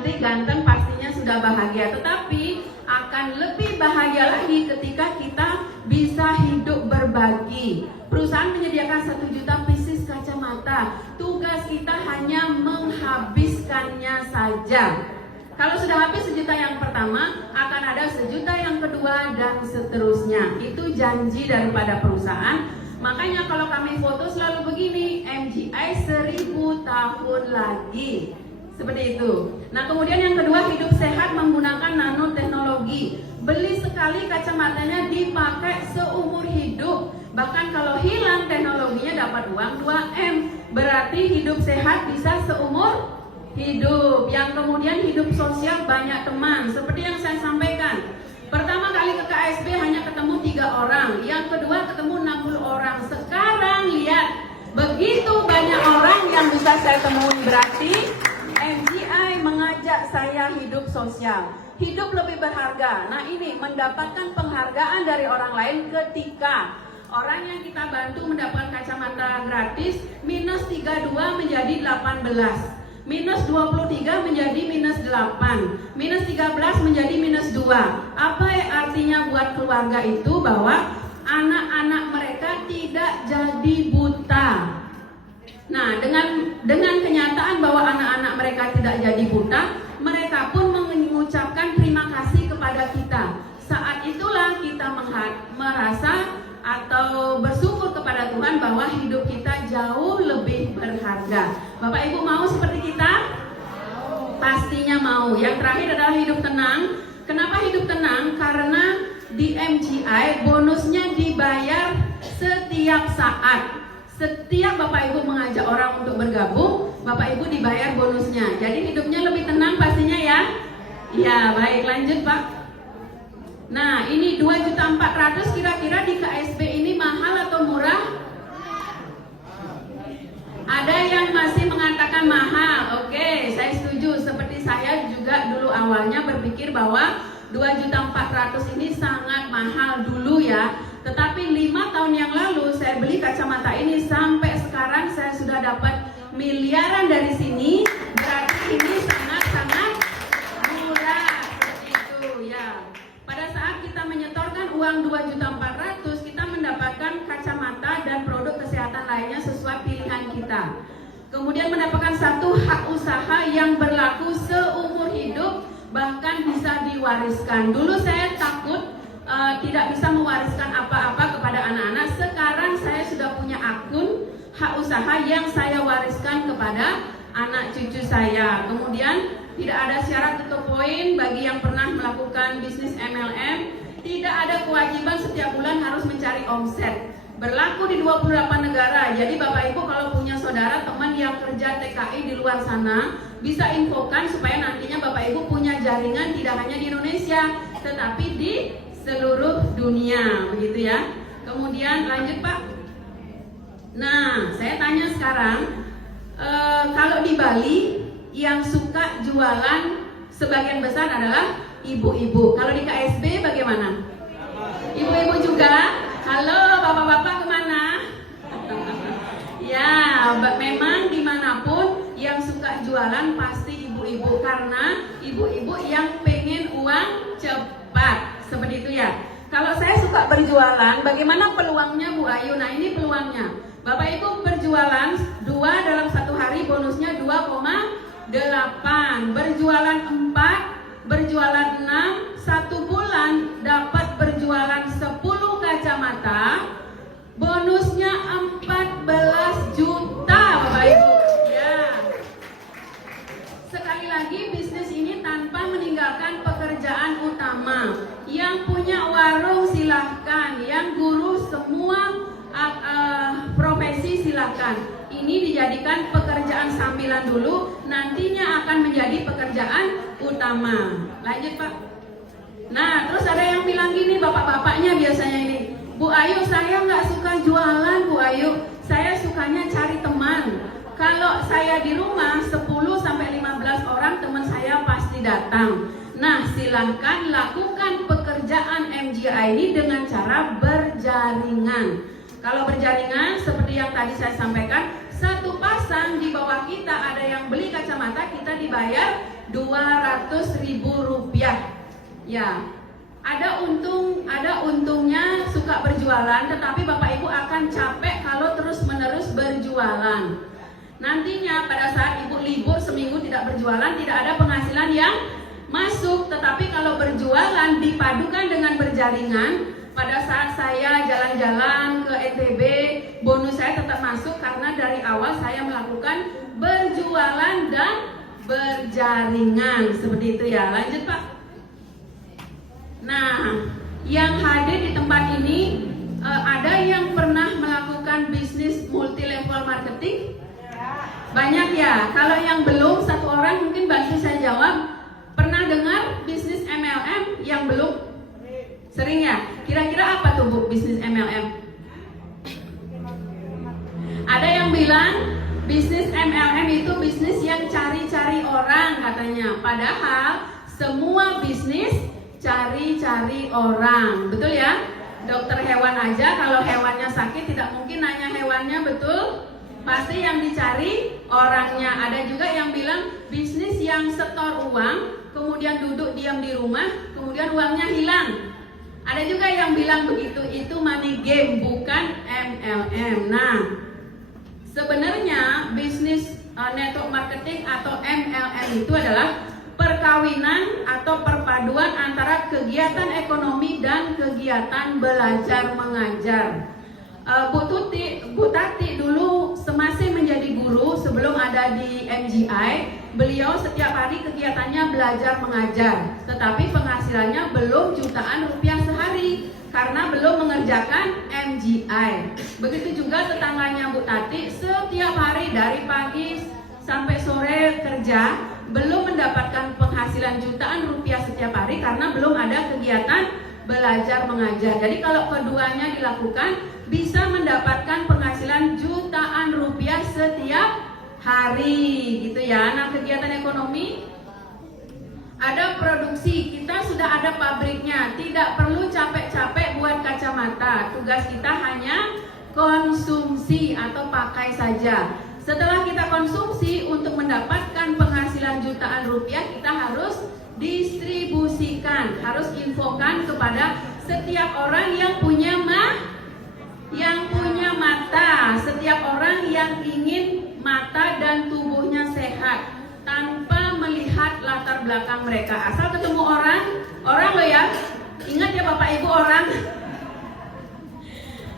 cantik, ganteng, pastinya sudah bahagia. Tetapi akan lebih bahagia lagi ketika kita bisa hidup berbagi. Perusahaan menyediakan 1 juta pieces kacamata. Tugas kita hanya menghabiskannya saja. Kalau sudah habis 1 juta yang pertama, akan ada 1 juta yang kedua dan seterusnya. Itu janji daripada perusahaan. Makanya kalau kami foto selalu begini, MGI 1000 tahun lagi. Seperti itu. Nah, kemudian yang kedua, hidup sehat menggunakan nanoteknologi. Beli sekali kacamatanya dipakai seumur hidup. Bahkan kalau hilang teknologinya dapat uang 2M. Berarti hidup sehat bisa seumur hidup. Yang kemudian hidup sosial, banyak teman. Seperti yang saya sampaikan, pertama kali ke KSB hanya ketemu 3 orang, yang kedua ketemu 60 orang. Sekarang lihat, begitu banyak orang yang bisa saya temui. Berarti MGI mengajak saya hidup sosial, hidup lebih berharga. Nah, ini mendapatkan penghargaan dari orang lain ketika orang yang kita bantu mendapatkan kacamata gratis, minus 32 menjadi 18. Minus 23 menjadi minus 8, minus 13 menjadi minus 2. Apa artinya buat keluarga itu? Bahwa anak-anak mereka tidak jadi buta. Nah, dengan kenyataan bahwa anak-anak mereka tidak jadi buta, mereka pun mengucapkan terima kasih kepada kita. Saat itulah kita merasa atau bersyukur kepada Tuhan bahwa hidup kita jauh lebih berharga. Bapak Ibu mau seperti kita? Pastinya mau. Yang terakhir adalah hidup tenang. Kenapa hidup tenang? Karena di MGI bonusnya dibayar setiap saat. Setiap Bapak Ibu mengajak orang untuk bergabung, Bapak Ibu dibayar bonusnya. Jadi hidupnya lebih tenang pastinya ya. Ya, baik, lanjut Pak. Nah, ini 2.400.000 kira-kira di KSB ini mahal atau murah? Ada yang masih mengatakan mahal. Oke, saya setuju. Seperti saya juga dulu awalnya berpikir bahwa 2.400.000 ini sangat mahal dulu ya. Tetapi 5 tahun yang lalu saya beli kacamata ini, sampai sekarang saya sudah dapat miliaran dari sini. Berarti ini sangat-sangat murah. Seperti itu ya. Pada saat kita menyetorkan uang 2.400.000, kita mendapatkan kacamata dan produk kesehatan lainnya sesuai pilihan kita. Kemudian mendapatkan satu hak usaha yang berlaku seumur hidup, bahkan bisa diwariskan. Dulu saya takut tidak bisa mewariskan apa-apa kepada anak-anak. Sekarang saya sudah punya akun hak usaha yang saya wariskan kepada anak cucu saya. Kemudian tidak ada syarat atau poin bagi yang pernah melakukan bisnis MLM. Tidak ada kewajiban setiap bulan harus mencari omset. Berlaku di 28 negara. Jadi Bapak Ibu kalau punya saudara teman yang kerja TKI di luar sana, bisa infokan supaya nantinya Bapak Ibu punya jaringan tidak hanya di Indonesia, tetapi di seluruh dunia, begitu ya. Kemudian lanjut Pak. Nah, saya tanya sekarang, kalau di Bali yang suka jualan sebagian besar adalah ibu-ibu. Kalau di KSB bagaimana? Ibu-ibu juga? Halo, bapak-bapak kemana? Ya, memang dimanapun yang suka jualan pasti ibu-ibu, karena ibu-ibu yang pengen uang cepat. Seperti itu ya. Kalau saya suka berjualan, bagaimana peluangnya Bu Ayu? Nah, ini peluangnya. Bapak Ibu berjualan 2 dalam 1 hari bonusnya 2,8. Berjualan 4, berjualan 6, 1 bulan dapat berjualan 10 kacamata. Bonusnya 14 juta Bapak Ibu. Ya. Sekali lagi bisnis ini tanpa meninggalkan pekerjaan utama. Yang punya warung silahkan, yang guru semua profesi silahkan. Ini dijadikan pekerjaan sambilan dulu, nantinya akan menjadi pekerjaan utama. Lanjut Pak. Nah, terus ada yang bilang gini, bapak-bapaknya biasanya ini, Bu Ayu, saya nggak suka jualan Bu Ayu, saya sukanya cari teman. Kalau saya di rumah 10-15 orang teman saya pasti datang. Nah, silahkan lakukan pekerjaan MGI ini dengan cara berjaringan. Kalau berjaringan seperti yang tadi saya sampaikan, satu pasang di bawah kita ada yang beli kacamata, kita dibayar Rp200.000. Ya, ada untungnya suka berjualan, tetapi Bapak Ibu akan capek kalau terus-menerus berjualan. Nantinya pada saat Ibu libur seminggu tidak berjualan, tidak ada penghasilan yang masuk. Tetapi kalau berjualan dipadukan dengan berjaringan, pada saat saya jalan-jalan ke NTB, bonus saya tetap masuk karena dari awal saya melakukan berjualan dan berjaringan. Seperti itu ya. Lanjut Pak. Nah, yang hadir di tempat ini ada yang pernah melakukan bisnis multi level marketing? Banyak ya. Kalau yang belum, satu orang mungkin bantu saya jawab. Pernah dengar bisnis MLM? Yang belum? Sering ya? Kira-kira apa tuh Bu bisnis MLM? Ada yang bilang bisnis MLM itu bisnis yang cari-cari orang katanya. Padahal semua bisnis cari-cari orang. Betul ya? Dokter hewan aja kalau hewannya sakit tidak mungkin nanya hewannya, betul? Pasti yang dicari orangnya. Ada juga yang bilang bisnis yang setor uang, kemudian duduk diam di rumah, kemudian uangnya hilang. Ada juga yang bilang begitu, itu money game, bukan MLM. Nah, sebenarnya bisnis network marketing atau MLM itu adalah perkawinan atau perpaduan antara kegiatan ekonomi dan kegiatan belajar mengajar. Bu Tati dulu semasih menjadi guru sebelum ada di MGI, beliau setiap hari kegiatannya belajar mengajar, tetapi penghasilannya belum jutaan rupiah sehari karena belum mengerjakan MGI. Begitu juga tetangganya Bu Tati setiap hari dari pagi sampai sore kerja, belum mendapatkan penghasilan jutaan rupiah setiap hari karena belum ada kegiatan belajar mengajar. Jadi kalau keduanya dilakukan bisa mendapatkan penghasilan jutaan rupiah setiap hari gitu ya. Nah, kegiatan ekonomi ada produksi, kita sudah ada pabriknya, tidak perlu capek-capek buat kacamata. Tugas kita hanya konsumsi atau pakai saja. Setelah kita konsumsi, untuk mendapatkan penghasilan jutaan rupiah kita harus distribusikan, harus infokan kepada setiap orang yang punya mata, setiap orang yang ingin mata dan tubuhnya sehat tanpa melihat latar belakang mereka. Asal ketemu orang loh ya. Ingat ya Bapak Ibu, orang.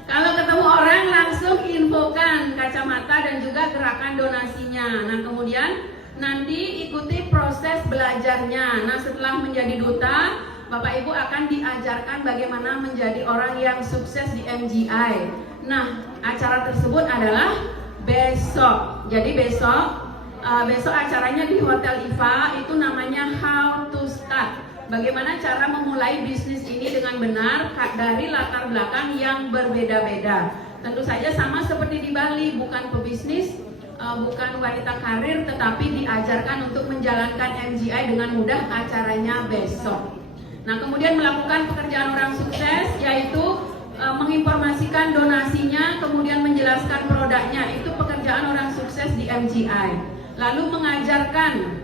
Kalau ketemu orang langsung infokan kacamata dan juga gerakan donasinya. Nah, kemudian nanti ikuti proses belajarnya. Nah, setelah menjadi duta, Bapak Ibu akan diajarkan bagaimana menjadi orang yang sukses di MGI. Nah, acara tersebut adalah besok. Jadi besok acaranya di Hotel Iva, itu namanya How to Start. Bagaimana cara memulai bisnis ini dengan benar dari latar belakang yang berbeda-beda. Tentu saja sama seperti di Bali, bukan pebisnis, bukan wanita karir, tetapi diajarkan untuk menjalankan MGI dengan mudah. Acaranya besok. Nah, kemudian melakukan pekerjaan orang sukses, yaitu menginformasikan donasinya, kemudian menjelaskan produknya. Itu pekerjaan orang sukses di MGI. Lalu mengajarkan.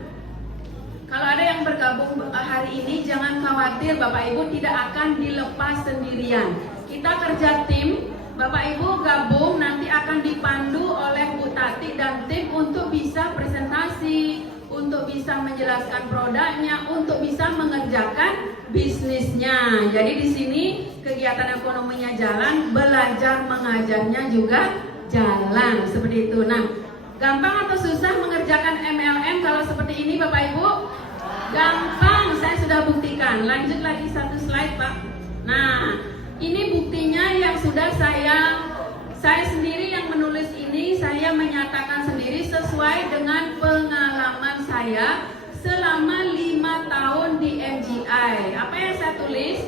Kalau ada yang bergabung hari ini, jangan khawatir, Bapak Ibu tidak akan dilepas sendirian. Kita kerja tim, Bapak Ibu gabung, nanti akan dipandu oleh Bu Tati dan tim untuk bisa presentasi, untuk bisa menjelaskan produknya, untuk bisa mengerjakan bisnisnya. Jadi di sini kegiatan ekonominya jalan, belajar mengajarnya juga jalan, seperti itu. Nah, gampang atau susah mengerjakan MLM kalau seperti ini Bapak Ibu? Gampang, saya sudah buktikan. Lanjut lagi satu slide Pak. Nah, ini buktinya yang sudah saya sendiri yang menulis ini, saya menyatakan sendiri sesuai dengan pengalaman saya selama 5 tahun di MGI. Apa yang saya tulis?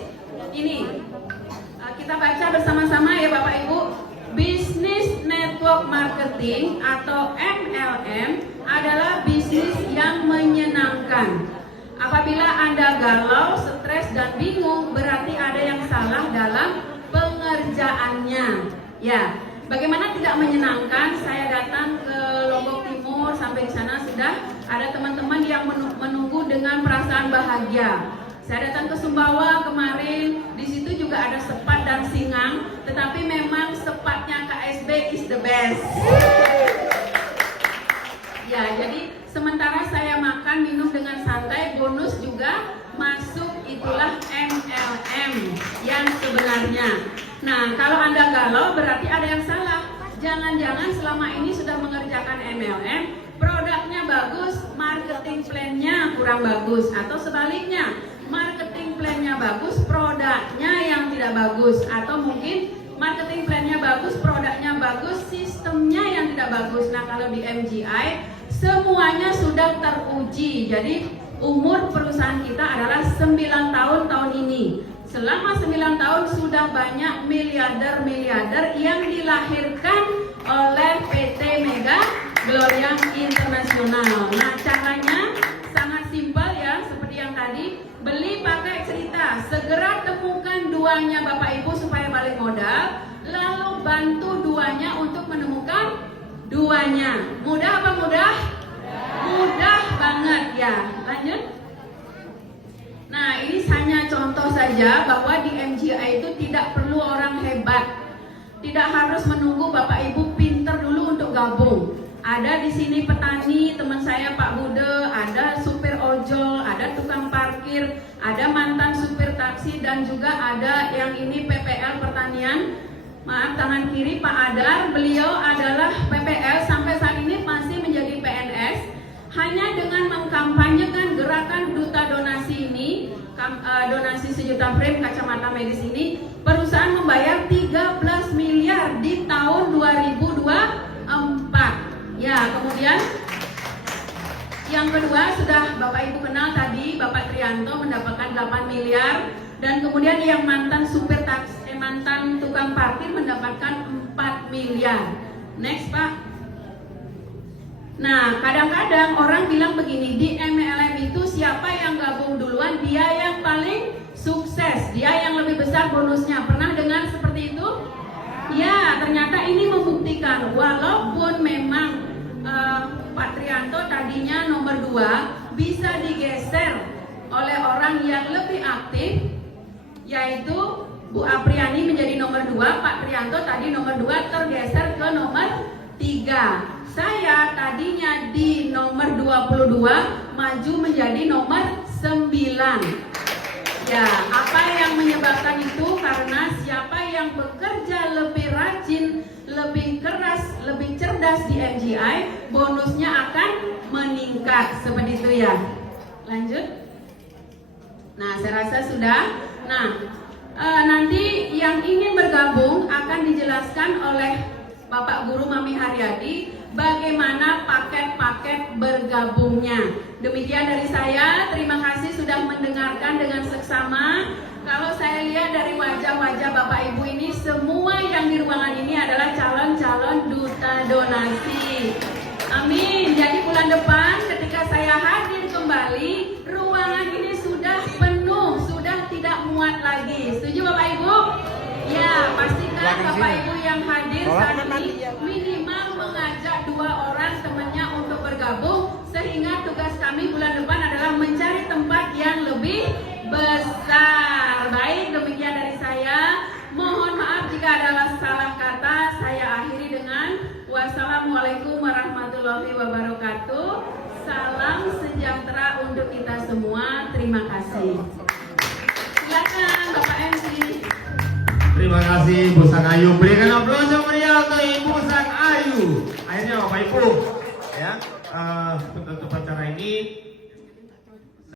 Ini, kita baca bersama-sama ya Bapak Ibu. Business Network Marketing atau MLM adalah bisnis yang menyenangkan. Apabila Anda galau, stres, dan bingung, berarti ada yang salah dalam pengerjaannya. Ya, Bagaimana tidak menyenangkan saya datang ke Lombok Timur, sampai di sana sudah ada teman-teman yang menunggu dengan perasaan bahagia. Saya datang ke Sumbawa kemarin, di situ juga ada sepat dan singang, tetapi memang sepatnya KSB is the best. Ya, jadi sementara saya makan minum dengan santai, bonus juga masuk, itulah MLM yang sebenarnya. Nah, kalau Anda galau berarti ada yang salah. Jangan-jangan selama ini sudah mengerjakan MLM, produknya bagus, marketing plan-nya kurang bagus, atau sebaliknya, marketing plan-nya bagus, produknya yang tidak bagus, atau mungkin marketing plan-nya bagus, produknya bagus, sistemnya yang tidak bagus. Nah, kalau di MGI semuanya sudah teruji. Jadi umur perusahaan kita adalah 9 tahun tahun ini. Selama 9 tahun sudah banyak miliarder-miliarder yang dilahirkan oleh PT Mega Gloria Internasional. Nah, caranya sangat simpel ya, seperti yang tadi, beli pakai cerita. Segera temukan duanya Bapak Ibu supaya balik modal, lalu bantu duanya untuk menemukan duanya. Mudah apa mudah? Mudah banget ya. Lanjut. Nah, ini hanya contoh saja bahwa di MGI itu tidak perlu orang hebat. Tidak harus menunggu Bapak Ibu pinter dulu untuk gabung. Ada di sini petani, teman saya Pak Bude, ada supir ojol, ada tukang parkir, ada mantan supir taksi, dan juga ada yang ini PPL pertanian. Maaf, tangan kiri Pak Adar, beliau adalah PPL sampai saat ini masih menjadi PNS. Hanya dengan mengkampanyekan gerakan duta donasi ini, donasi 1 juta frame kacamata medis ini, perusahaan membayar 13 miliar di tahun 2024. Ya, kemudian yang kedua sudah Bapak Ibu kenal tadi, Bapak Trianto mendapatkan 8 miliar, dan kemudian yang mantan supir taksi, mantan tukang parkir mendapatkan 4 miliar. Next Pak. Nah, kadang-kadang orang bilang begini, di MLM itu siapa yang gabung duluan, dia yang paling sukses, dia yang lebih besar bonusnya. Pernah dengar seperti itu? Ya, ternyata ini membuktikan walaupun memang Pak Trianto tadinya nomor 2 bisa digeser oleh orang yang lebih aktif, yaitu Bu Apriani menjadi nomor 2, Pak Trianto tadi nomor 2 tergeser ke nomor 3. Saya tadinya di nomor 22 maju menjadi nomor 9. Ya, apa yang menyebabkan itu? Karena siapa yang bekerja lebih rajin, lebih keras, lebih cerdas di MGI, bonusnya akan meningkat. Seperti itu ya. Lanjut. Nah, saya rasa sudah. Nah, nanti yang ingin bergabung akan dijelaskan oleh Bapak Guru Mami Haryadi bagaimana paket-paket bergabungnya. Demikian dari saya, terima kasih sudah mendengarkan dengan seksama. Kalau saya lihat dari wajah-wajah Bapak Ibu ini, semua yang di ruangan ini adalah calon-calon duta donasi. Amin. Jadi bulan depan ketika saya hadir kembali, ruangan ini sudah penuh, sudah tidak muat lagi. Setuju Bapak Ibu? Ya, pastikan Bapak Ibu yang hadir saat ini minimal mengajak 2 orang temannya untuk bergabung, sehingga tugas kami bulan depan adalah mencari tempat yang lebih besar. Baik, demikian dari saya. Mohon maaf jika ada salah kata. Saya akhiri dengan wassalamualaikum warahmatullahi wabarakatuh. Salam sejahtera untuk kita semua. Terima kasih. Silakan Bapak MC. Terima kasih Bu Sang Ayu. Berikan aplaus yang meriah untuk Ibu Sang Ayu. Akhirnya Bapak Ibu, ya, untuk acara ini